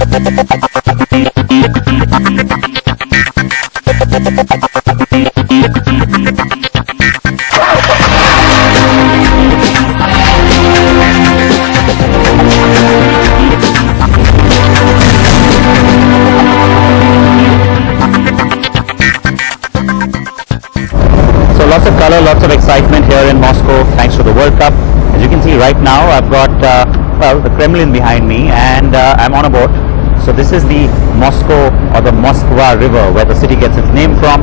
Lots of color, lots of excitement here in Moscow thanks to the World Cup. As you can see right now, I've got well, the Kremlin behind me, and I'm on a boat. So this is the Moscow or the Moskva River, where the city gets its name from.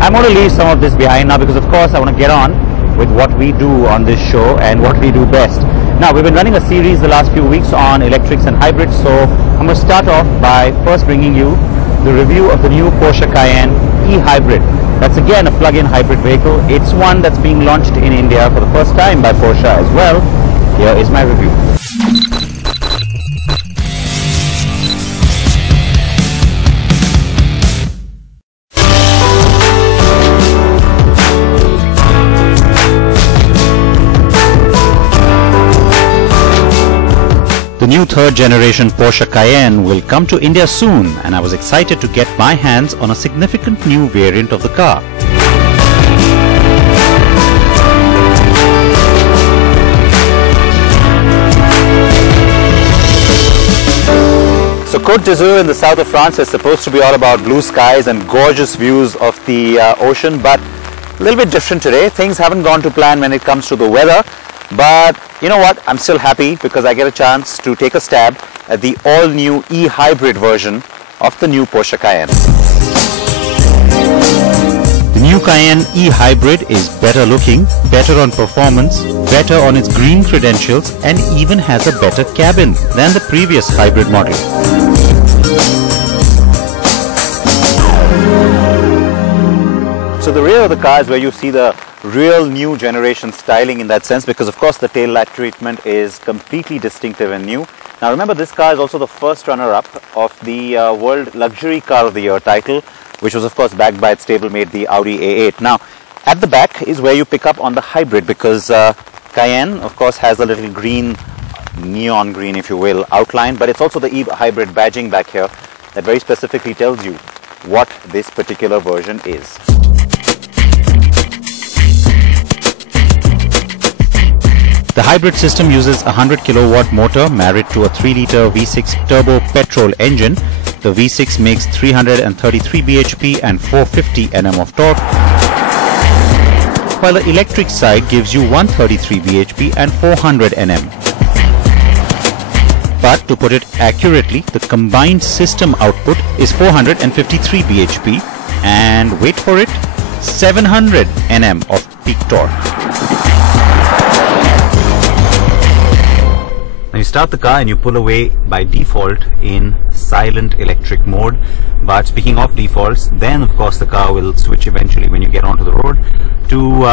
I'm going to leave some of this behind now because of course I want to get on with what we do on this show and what we do best. Now, we've been running a series the last few weeks on electrics and hybrids, so I'm going to start off by first bringing you the review of the new Porsche Cayenne e-hybrid. That's again a plug-in hybrid vehicle. It's one that's being launched in India for the first time by Porsche as well. Here is my review. The new third-generation Porsche Cayenne will come to India soon, and I was excited to get my hands on a significant new variant of the car. So Côte d'Azur in the south of France is supposed to be all about blue skies and gorgeous views of the ocean, but a little bit different today. Things haven't gone to plan when it comes to the weather. But you know what, I'm still happy because I get a chance to take a stab at the all-new e-hybrid version of the new Porsche Cayenne. The new Cayenne e-hybrid is better looking, better on performance, better on its green credentials, and even has a better cabin than the previous hybrid model. So the rear of the car is where you see the real new generation styling in that sense, because of course the tail light treatment is completely distinctive and new. Now remember, this car is also the first runner-up of the World Luxury Car of the Year title, which was of course backed by its stablemate, the Audi A8. Now at the back is where you pick up on the hybrid, because Cayenne of course has a little green, neon green if you will, outline, but it's also the e-hybrid badging back here that very specifically tells you what this particular version is. The hybrid system uses a 100 kilowatt motor married to a 3-litre V6 turbo petrol engine. The V6 makes 333 bhp and 450 Nm of torque, while the electric side gives you 133 bhp and 400 Nm. But to put it accurately, the combined system output is 453 bhp and, wait for it, 700 Nm of peak torque. Now you start the car and you pull away by default in silent electric mode, but speaking of defaults, then of course the car will switch eventually when you get onto the road to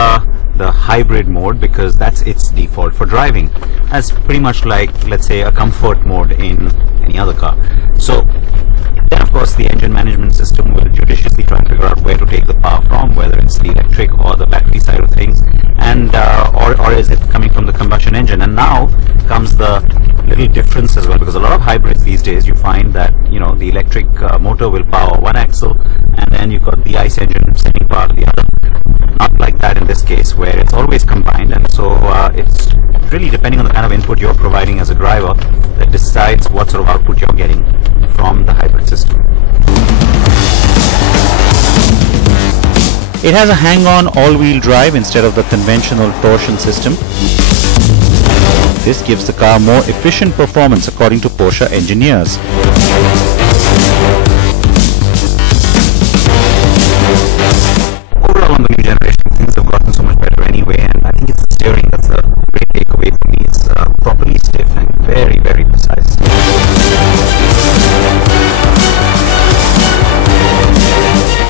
the hybrid mode, because that's its default for driving. That's pretty much like, let's say, a comfort mode in any other car. So then of course the engine management system will judiciously try and figure out where to take the power from, whether it's the electric or the battery side of things, and or is it coming from the combustion engine. And now comes the little difference as well, because a lot of hybrids these days you find that, you know, the electric motor will power one axle and then you've got the ICE engine sending power to the other. Not like that in this case, where it's always combined, and so it's really depending on the kind of input you're providing as a driver that decides what sort of output you're getting from the hybrid system. It has a hang-on all-wheel drive instead of the conventional torsion system. This gives the car more efficient performance according to Porsche engineers. Overall, on the new generation, things have gotten so much better anyway, and I think it's the steering that's a great takeaway for me. It's properly stiff and very, very precise.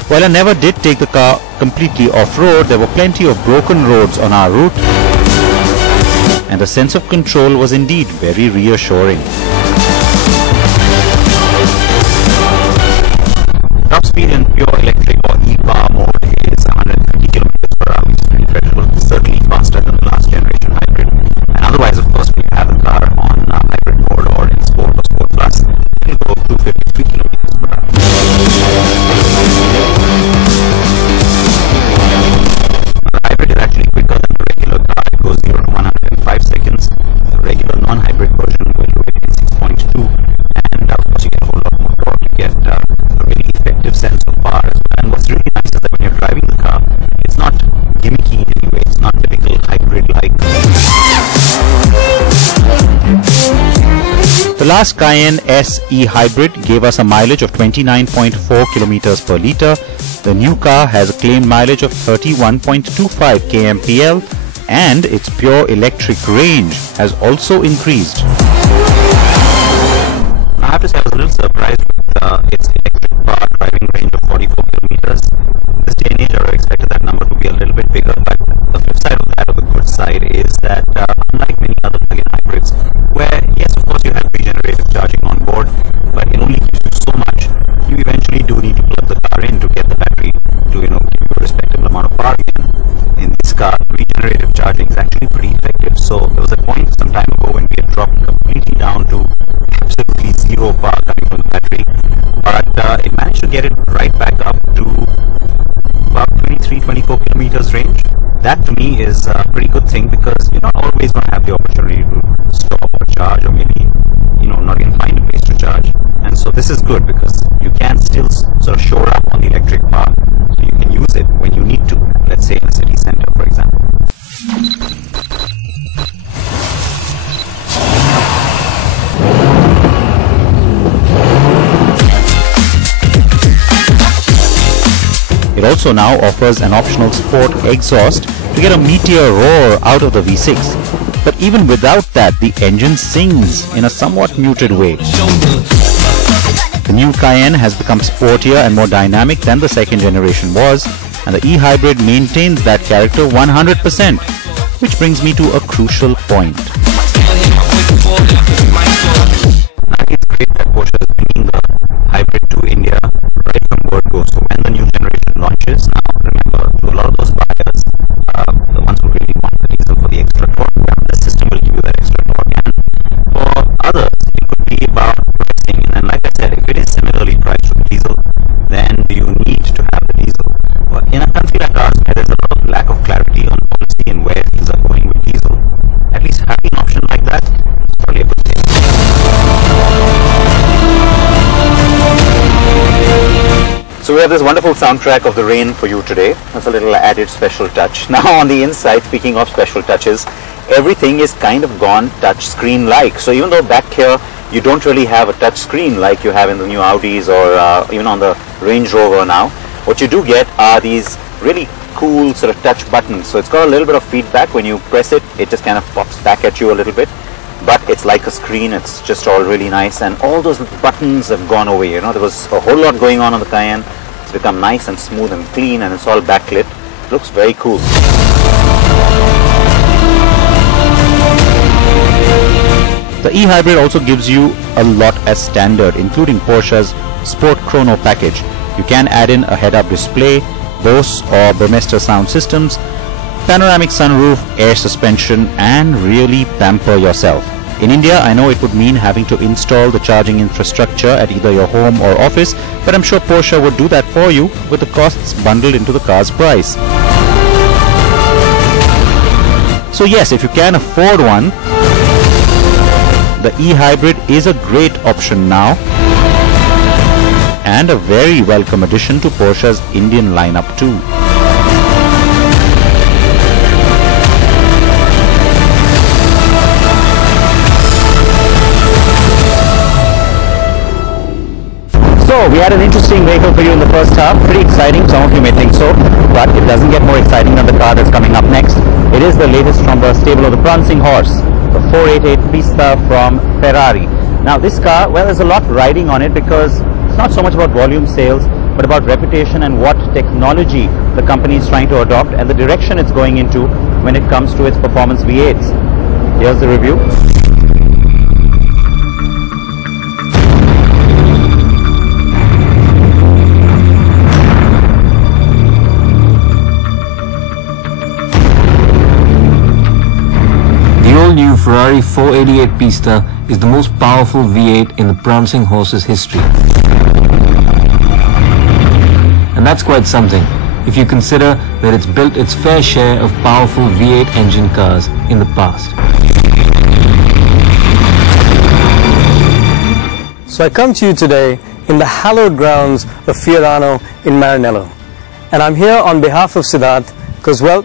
While I never did take the car completely off-road, there were plenty of broken roads on our route, and the sense of control was indeed very reassuring. Top speed in pure electric or e-power mode is 150 km/h, which is pretty incredible. It's certainly faster than the last generation hybrid. And otherwise, of course, we have the car on hybrid mode or in Sport or Sport Plus, it will go The last Cayenne S e-hybrid gave us a mileage of 29.4 kilometers per litre. The new car has a claimed mileage of 31.25 kmpl and its pure electric range has also increased. I have to say I was a little surprised with its electric car driving range of 44 kilometers. This day and age I would have expected that number to be a little bit bigger, but the flip side of that, or the good side, is that unlike many other plug-in hybrids, where yes, of course you have regenerative charging on board, but it only gives you so much. You eventually do need to plug the car in to get the battery to give you a respectable amount of power. In this car, regenerative charging is actually pretty effective. So there was a point some time ago when we had dropped completely down to absolutely zero power coming from the battery, but it managed to get it right back up to about 23-24 kilometers range. That to me is a pretty good thing, because you're not always going to have the opportunity to stop or charge, or maybe not even find a place to charge. And so this is good because you can still sort of shore up on the electric power, so you can use it when you need to, let's say in a city center, for example. It also now offers an optional sport exhaust to get a meteor roar out of the V6. But even without that, the engine sings in a somewhat muted way. The new Cayenne has become sportier and more dynamic than the second generation was, and the e-hybrid maintains that character 100%, which brings me to a crucial point. I think it's great that Porsche is bringing the hybrid to India right from word go. So when the new generation launches, now remember, to a lot of those buyers, the ones who really want the diesel for the extra torque, the system will give you that extra torque. And for others, it could be about pricing. And like I said, if it is similarly priced to the diesel, then you need to have the diesel. But in a country like ours, where there's a lot of lack of clarity on policy and where things are going with diesel, at least having an option like that is probably a good thing. So we have this wonderful soundtrack of the rain for you today. That's a little added special touch. Now on the inside, speaking of special touches, everything is kind of gone touch screen like. So even though back here you don't really have a touch screen like you have in the new Audis or even on the Range Rover now, what you do get are these really cool sort of touch buttons. So it's got a little bit of feedback. When you press it, it just kind of pops back at you a little bit. But it's like a screen, it's just all really nice, and all those buttons have gone away. There was a whole lot going on the Cayenne. It's become nice and smooth and clean, and it's all backlit. It looks very cool. The e-hybrid also gives you a lot as standard, including Porsche's Sport Chrono package. You can add in a head-up display, Bose or Burmester sound systems, panoramic sunroof, air suspension, and really pamper yourself. In India, I know it would mean having to install the charging infrastructure at either your home or office, but I'm sure Porsche would do that for you with the costs bundled into the car's price. So yes, if you can afford one, the e-hybrid is a great option now and a very welcome addition to Porsche's Indian lineup too. So we had an interesting vehicle for you in the first half, pretty exciting, some of you may think so, but it doesn't get more exciting than the car that's coming up next. It is the latest from the stable of the prancing horse, the 488 Pista from Ferrari. Now this car, well, there's a lot riding on it because it's not so much about volume sales, but about reputation and what technology the company is trying to adopt and the direction it's going into when it comes to its performance V8s. Here's the review. New Ferrari 488 Pista is the most powerful V8 in the prancing horse's history. And that's quite something, if you consider that it's built its fair share of powerful V8 engine cars in the past. So I come to you today in the hallowed grounds of Fiorano in Maranello. And I'm here on behalf of Siddharth because, well,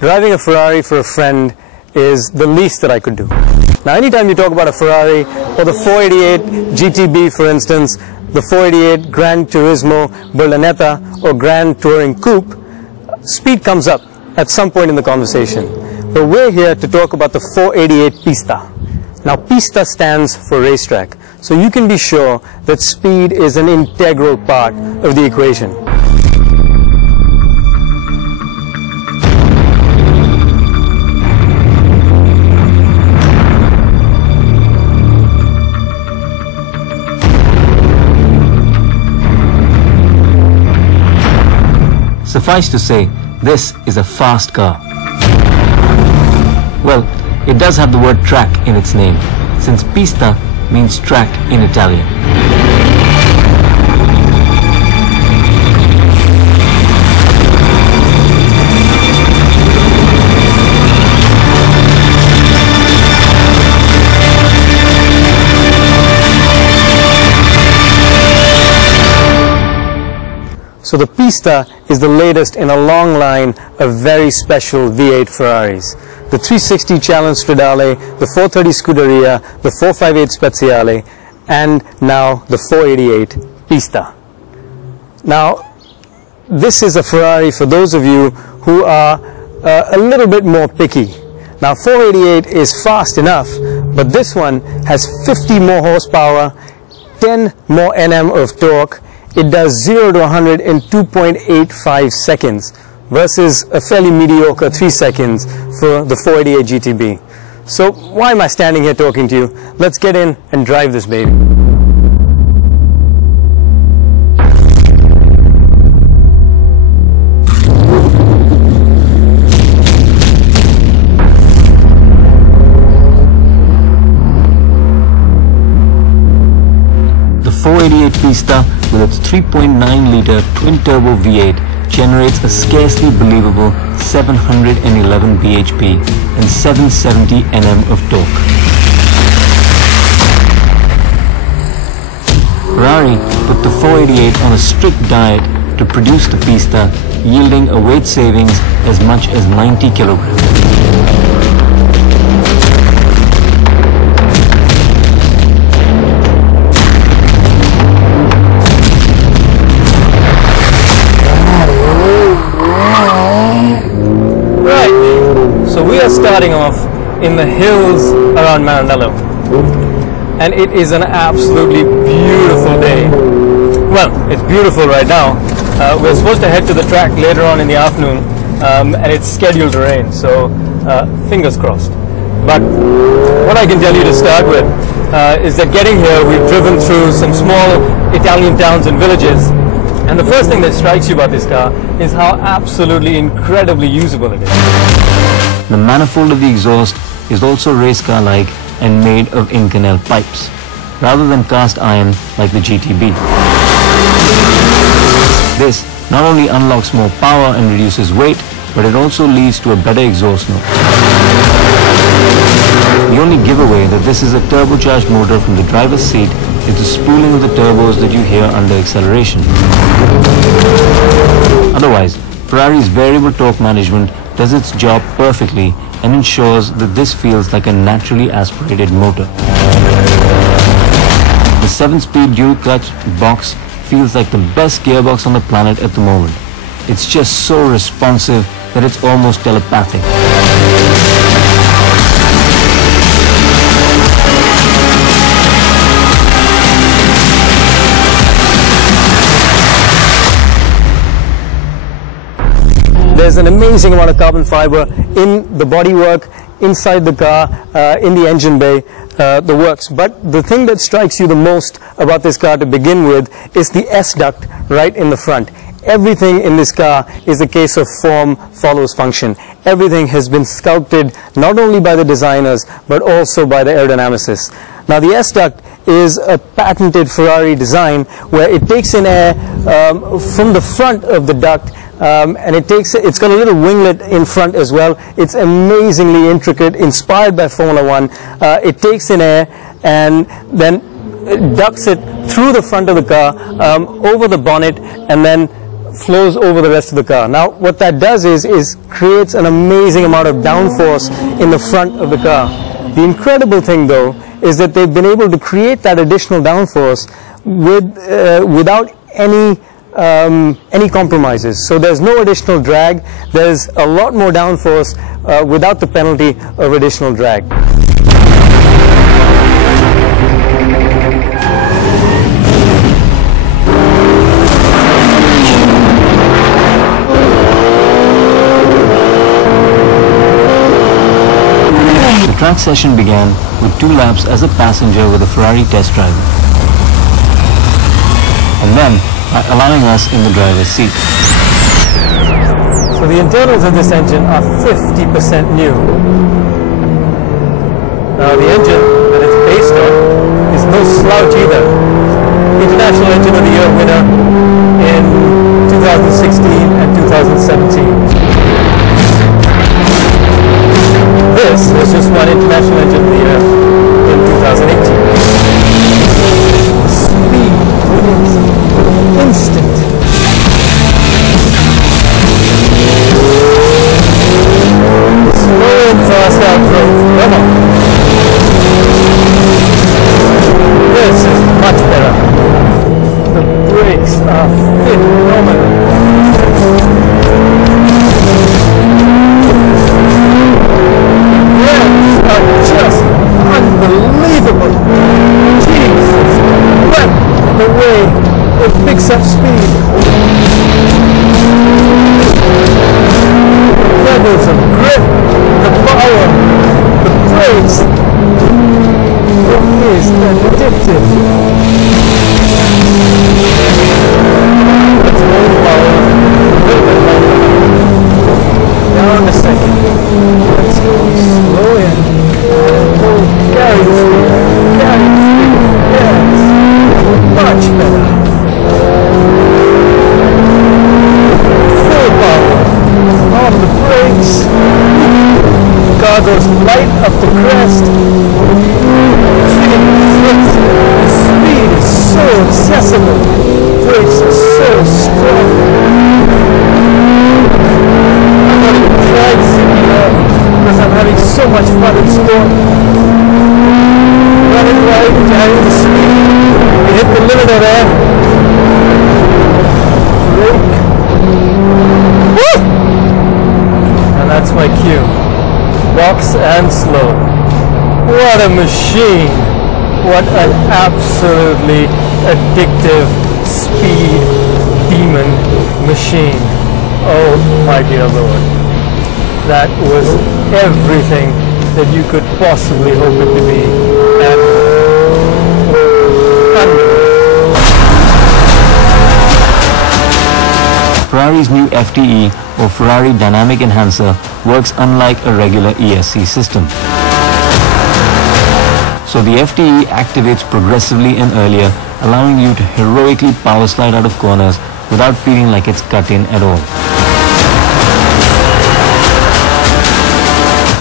driving a Ferrari for a friend is the least that I could do. Now anytime you talk about a Ferrari or the 488 GTB, for instance, the 488 Gran Turismo Berlinetta or Grand Touring Coupe, speed comes up at some point in the conversation. But we're here to talk about the 488 Pista. Now Pista stands for racetrack, so you can be sure that speed is an integral part of the equation. Suffice to say, this is a fast car. Well, it does have the word track in its name, since Pista means track in Italian. So the Pista is the latest in a long line of very special V8 Ferraris. The 360 Challenge Stradale, the 430 Scuderia, the 458 Speziale, and now the 488 Pista. Now, this is a Ferrari for those of you who are a little bit more picky. Now, 488 is fast enough, but this one has 50 more horsepower, 10 more Nm of torque. It does 0 to 100 in 2.85 seconds versus a fairly mediocre 3 seconds for the 488 GTB. So why am I standing here talking to you? Let's get in and drive this baby. The 488 Pista with its 3.9-litre twin-turbo V8 generates a scarcely believable 711 bhp and 770 Nm of torque. Ferrari put the 488 on a strict diet to produce the Pista, yielding a weight savings as much as 90 kilograms. So we are starting off in the hills around Maranello, and it is an absolutely beautiful day. Well, it's beautiful right now. We're supposed to head to the track later on in the afternoon, and it's scheduled to rain, so fingers crossed. But what I can tell you to start with is that getting here, we've driven through some small Italian towns and villages, and the first thing that strikes you about this car is how absolutely incredibly usable it is. The manifold of the exhaust is also race car-like and made of Inconel pipes, rather than cast iron like the GTB. This not only unlocks more power and reduces weight, but it also leads to a better exhaust note. The only giveaway that this is a turbocharged motor from the driver's seat is the spooling of the turbos that you hear under acceleration. Otherwise, Ferrari's variable torque management does its job perfectly and ensures that this feels like a naturally aspirated motor. The 7-speed dual-clutch box feels like the best gearbox on the planet at the moment. It's just so responsive that it's almost telepathic. There's an amazing amount of carbon fiber in the bodywork, inside the car, in the engine bay, the works. But the thing that strikes you the most about this car to begin with is the S-duct right in the front. Everything in this car is a case of form follows function. Everything has been sculpted not only by the designers but also by the aerodynamicists. Now the S-duct is a patented Ferrari design where it takes in air from the front of the duct, and it's got a little winglet in front as well. It's amazingly intricate, inspired by Formula One. It takes in air and then ducts it through the front of the car, over the bonnet, and then flows over the rest of the car. Now what that does is creates an amazing amount of downforce in the front of the car. The incredible thing, though, is that they've been able to create that additional downforce without any compromises. So there's no additional drag. There's a lot more downforce without the penalty of additional drag. The track session began with 2 laps as a passenger with a Ferrari test driver, and then by allowing us in the driver's seat. So the internals of this engine are 50% new. Now the engine that it's based on is no slouch either. International Engine of the Year winner in 2016 and 2017. This was just won International Engine of the Year in 2018. The speed is instant. Slow and fast outgrowth. Come on. This is much better. The brakes are phenomenal. Just unbelievable. Jesus. What the way it picks up speed. Levels of grip, the power, the brakes. It is addictive. Let's hold power a little bit longer. Down a second. Let's go slow in. Carry the speed. Carry the speed. Yes. Much better. Full power. On the brakes. Car goes light up the crest. The speed is so accessible. Brakes are so strong. I'm not even trying to see me off because I'm having so much fun in sport. Running right, carrying the speed. You hit the limiter there. Brake. Woo! And that's my cue. Box and slow. What a machine. What an absolutely addictive speed demon machine. Oh my dear Lord. That was everything that you could possibly hope it to be. And Ferrari's new FDE, or Ferrari Dynamic Enhancer, works unlike a regular ESC system. So the FDE activates progressively and earlier, allowing you to heroically power slide out of corners without feeling like it's cut in at all.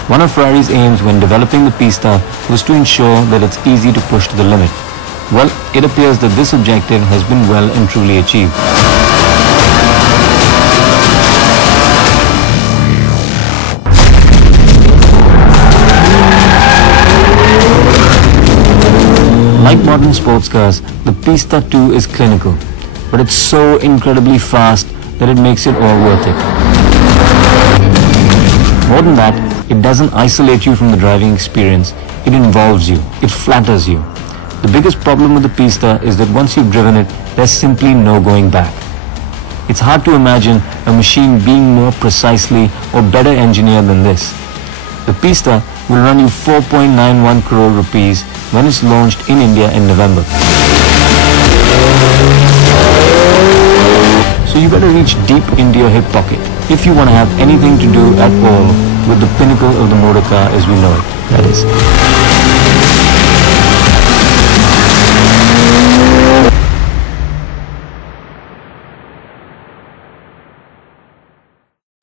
One of Ferrari's aims when developing the Pista was to ensure that it's easy to push to the limit. Well, it appears that this objective has been well and truly achieved. Like modern sports cars, the Pista 2 is clinical, but it's so incredibly fast that it makes it all worth it. More than that, it doesn't isolate you from the driving experience, it involves you, it flatters you. The biggest problem with the Pista is that once you've driven it, there's simply no going back. It's hard to imagine a machine being more precisely or better engineered than this. The Pista will run you 4.91 crore rupees when it's launched in India in November. So you better reach deep into your hip pocket if you want to have anything to do at all with the pinnacle of the motor car as we know it, that is.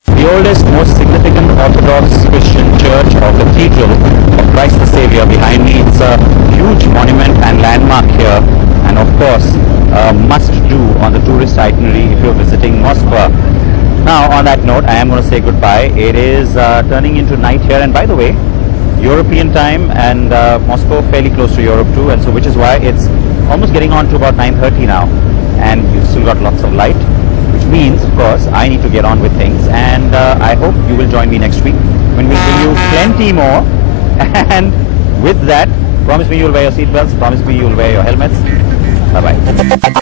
The oldest, most significant Orthodox Christian church or cathedral of Christ the Savior behind me. It's a huge monument and landmark here, and of course a must-do on the tourist itinerary if you're visiting Moscow. Now on that note, I am going to say goodbye. It is turning into night here, and by the way, European time, and Moscow fairly close to Europe too, and so which is why it's almost getting on to about 9:30 now, and you've still got lots of light, which means, of course, I need to get on with things, and I hope you will join me next week when we bring you plenty more. And with that, promise me you'll wear your seatbelts, promise me you'll wear your helmets. Bye-bye.